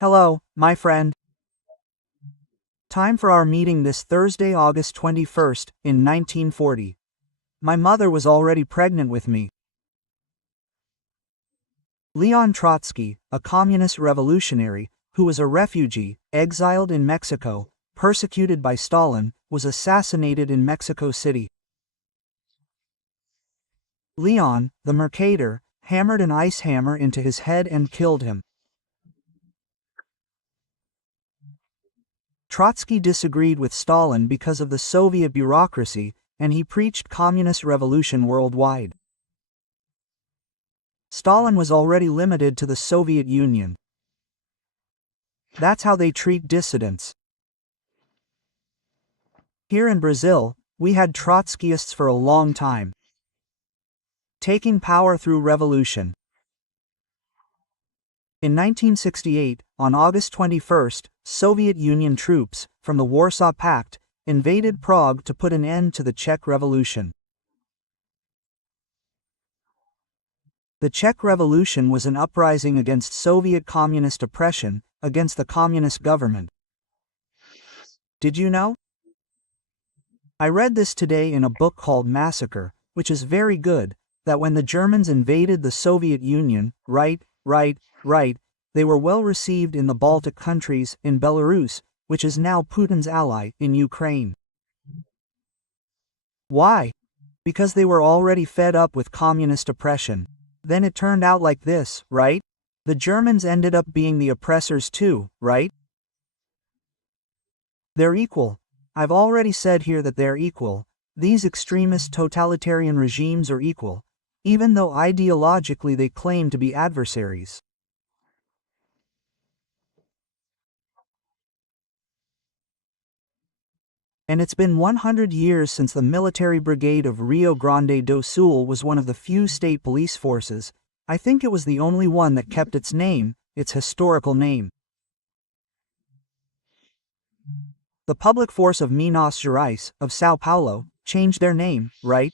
Hello, my friend. Time for our meeting this Thursday, August 21st, in 1940. My mother was already pregnant with me. Leon Trotsky, a communist revolutionary, who was a refugee, exiled in Mexico, persecuted by Stalin, was assassinated in Mexico City. Leon, the mercader, hammered an ice hammer into his head and killed him. Trotsky disagreed with Stalin because of the Soviet bureaucracy, and he preached communist revolution worldwide. Stalin was already limited to the Soviet Union. That's how they treat dissidents. Here in Brazil, we had Trotskyists for a long time, taking power through revolution. In 1968, on August 21st, Soviet Union troops, from the Warsaw Pact, invaded Prague to put an end to the Czech Revolution. The Czech Revolution was an uprising against Soviet communist oppression, against the communist government. Did you know? I read this today in a book called Massacre, which is very good, that when the Germans invaded the Soviet Union, they were well received in the Baltic countries, in Belarus, which is now Putin's ally, in Ukraine. Why? Because they were already fed up with communist oppression. Then it turned out like this, right? The Germans ended up being the oppressors too, right? They're equal. I've already said here that they're equal. These extremist totalitarian regimes are equal, even though ideologically they claim to be adversaries. And it's been 100 years since the military brigade of Rio Grande do Sul was one of the few state police forces. I think it was the only one that kept its name, its historical name. The public force of Minas Gerais, of Sao Paulo, changed their name, right?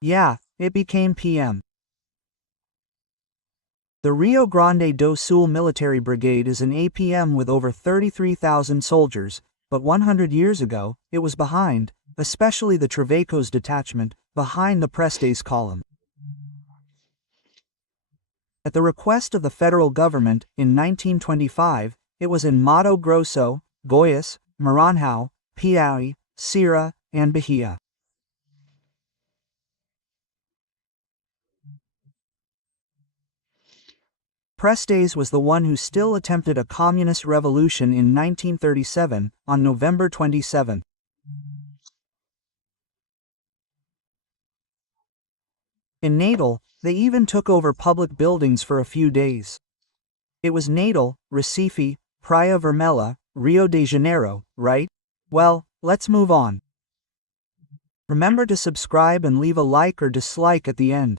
Yeah, it became PM. The Rio Grande do Sul Military Brigade is an APM with over 33,000 soldiers, but 100 years ago, it was behind, especially the Travacos detachment, behind the Prestes column. At the request of the federal government, in 1925, it was in Mato Grosso, Goiás, Maranhão, Piauí, Ceará, and Bahia. Prestes was the one who still attempted a communist revolution in 1937, on November 27. In Natal, they even took over public buildings for a few days. It was Natal, Recife, Praia Vermelha, Rio de Janeiro, right? Well, let's move on. Remember to subscribe and leave a like or dislike at the end.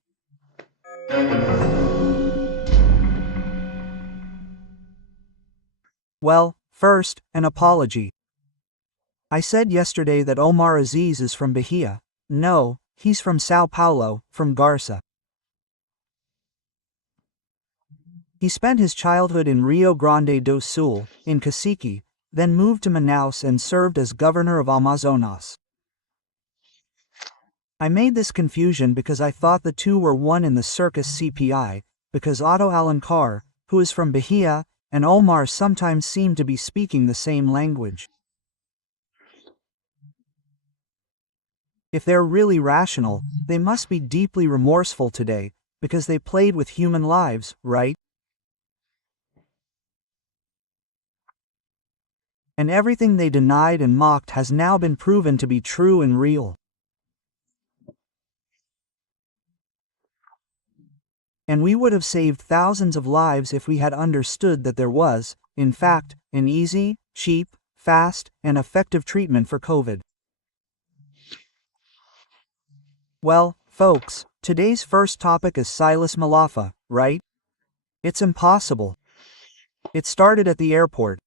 Well, first, an apology. I said yesterday that Omar Aziz is from Bahia. No, he's from Sao Paulo, from Garça. He spent his childhood in Rio Grande do Sul, in Cacique, then moved to Manaus and served as governor of Amazonas. I made this confusion because I thought the two were one in the circus CPI, because Otto Alencar, who is from Bahia, and Omar sometimes seem to be speaking the same language. If they're really rational, they must be deeply remorseful today, because they played with human lives, right? And everything they denied and mocked has now been proven to be true and real. And we would have saved thousands of lives if we had understood that there was, in fact, an easy, cheap, fast, and effective treatment for COVID. Well, folks, today's first topic is Silas Malafa, right? It's impossible. It started at the airport.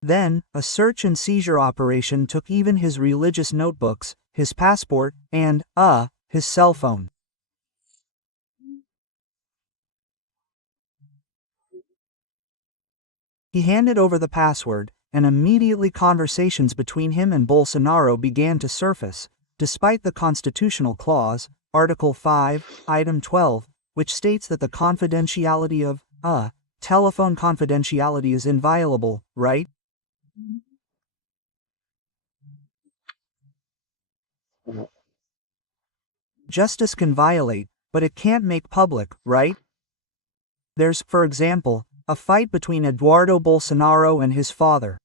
Then, a search and seizure operation took even his religious notebooks, his passport, and, his cell phone. He handed over the password, and immediately conversations between him and Bolsonaro began to surface, despite the constitutional clause, Article 5, Item 12, which states that the confidentiality of telephone confidentiality is inviolable, right? Justice can violate, but it can't make public, right? There's, for example, a fight between Eduardo Bolsonaro and his father.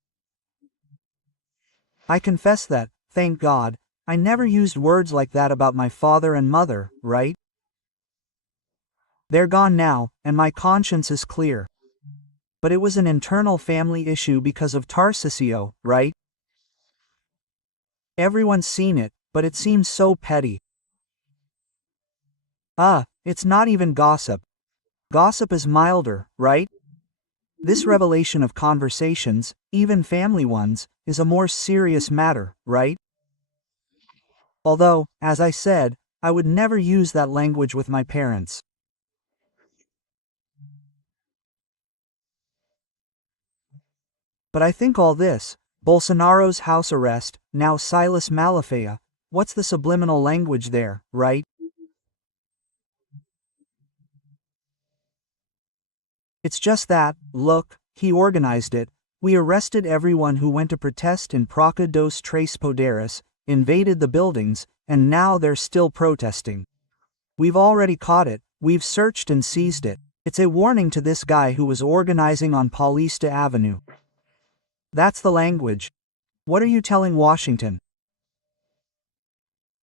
I confess that, thank God, I never used words like that about my father and mother, right? They're gone now, and my conscience is clear. But it was an internal family issue because of Tarcisio, right? Everyone's seen it, but it seems so petty. It's not even gossip. Gossip is milder, right? This revelation of conversations, even family ones, is a more serious matter, right? Although, as I said, I would never use that language with my parents. But I think all this, Bolsonaro's house arrest, now Silas Malafia, what's the subliminal language there, right? It's just that, look, he organized it. We arrested everyone who went to protest in Praça dos Três Poderes, invaded the buildings, and now they're still protesting. We've already caught it, we've searched and seized it. It's a warning to this guy who was organizing on Paulista Avenue. That's the language. What are you telling Washington?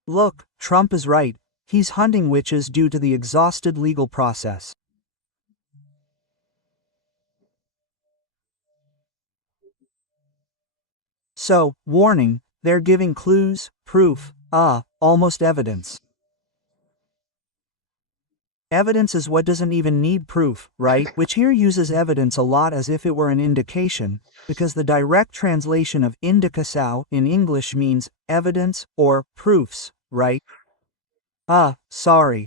Look, Trump is right. He's hunting witches due to the exhausted legal process. So, warning, they're giving clues, proof, almost evidence. Evidence is what doesn't even need proof, right? Which here uses evidence a lot as if it were an indication, because the direct translation of indicação in English means evidence or proofs, right? Sorry.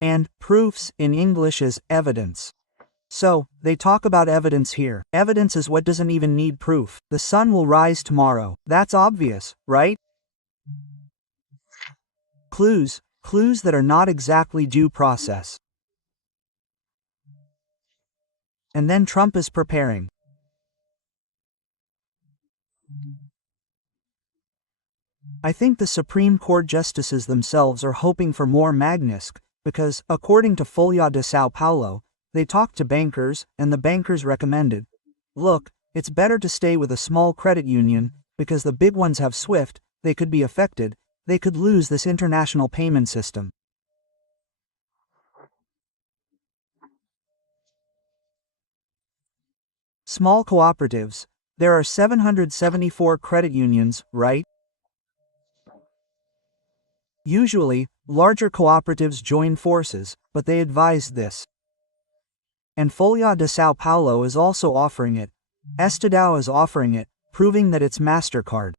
And proofs in English is evidence. So, they talk about evidence here. Evidence is what doesn't even need proof. The sun will rise tomorrow. That's obvious, right? Clues that are not exactly due process. And then Trump is preparing. I think the Supreme Court justices themselves are hoping for more Magnisk, because, according to Folha de São Paulo, they talked to bankers, and the bankers recommended, look, it's better to stay with a small credit union, because the big ones have SWIFT, they could be affected, they could lose this international payment system. Small cooperatives. There are 774 credit unions, right? Usually, larger cooperatives join forces, but they advised this. And Folha de São Paulo is also offering it. Estadão is offering it, proving that it's MasterCard.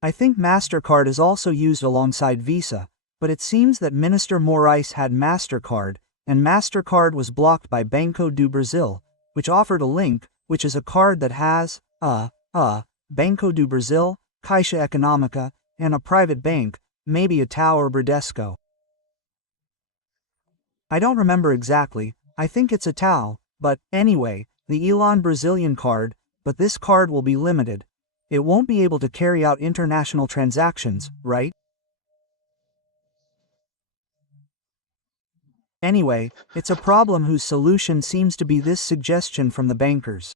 I think MasterCard is also used alongside Visa, but it seems that Minister Moraes had MasterCard, and MasterCard was blocked by Banco do Brasil, which offered a link, which is a card that has, Banco do Brasil, Caixa Econômica, and a private bank, maybe Itaú or Bradesco. I don't remember exactly, I think it's Itaú, but, anyway, the Elon Brazilian card, but this card will be limited. It won't be able to carry out international transactions, right? Anyway, it's a problem whose solution seems to be this suggestion from the bankers.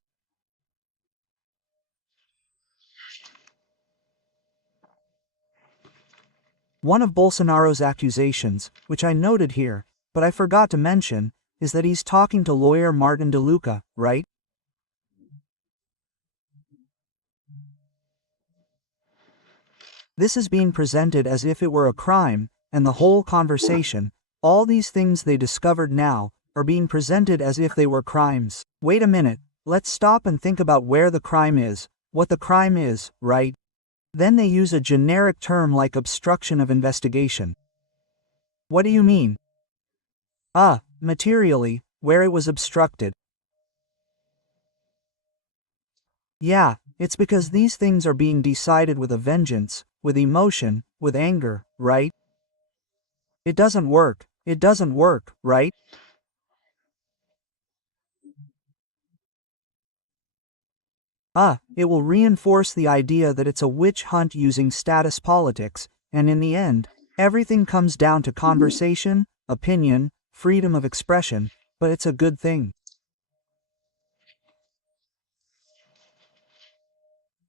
One of Bolsonaro's accusations, which I noted here, but I forgot to mention, is that he's talking to lawyer Martin De Luca, right? This is being presented as if it were a crime, and the whole conversation, all these things they discovered now, are being presented as if they were crimes. Wait a minute, let's stop and think about where the crime is, what the crime is, right? Then they use a generic term like obstruction of investigation. What do you mean? Materially, where it was obstructed. Yeah, it's because these things are being decided with a vengeance, with emotion, with anger, right? It doesn't work. It doesn't work, right? It will reinforce the idea that it's a witch hunt using status politics, and in the end, everything comes down to conversation, opinion, freedom of expression, but it's a good thing.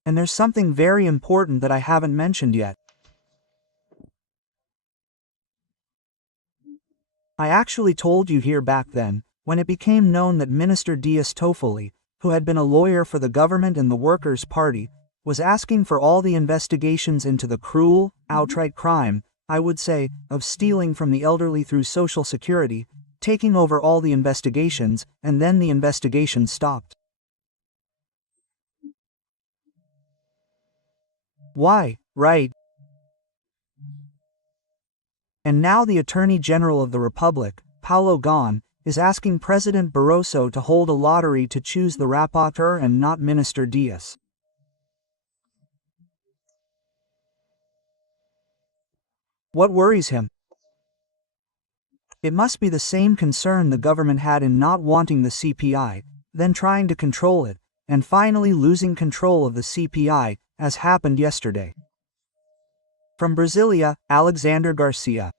And there's something very important that I haven't mentioned yet. I actually told you here back then, when it became known that Minister Dias Toffoli, who had been a lawyer for the government and the Workers' Party, was asking for all the investigations into the cruel, outright crime, I would say, of stealing from the elderly through Social Security, taking over all the investigations, and then the investigation stopped. Why, right? And now the Attorney General of the Republic, Paulo Gon, is asking President Barroso to hold a lottery to choose the rapporteur and not Minister Dias. What worries him? It must be the same concern the government had in not wanting the CPI, then trying to control it, and finally losing control of the CPI, as happened yesterday. From Brasilia, Alexandre Garcia.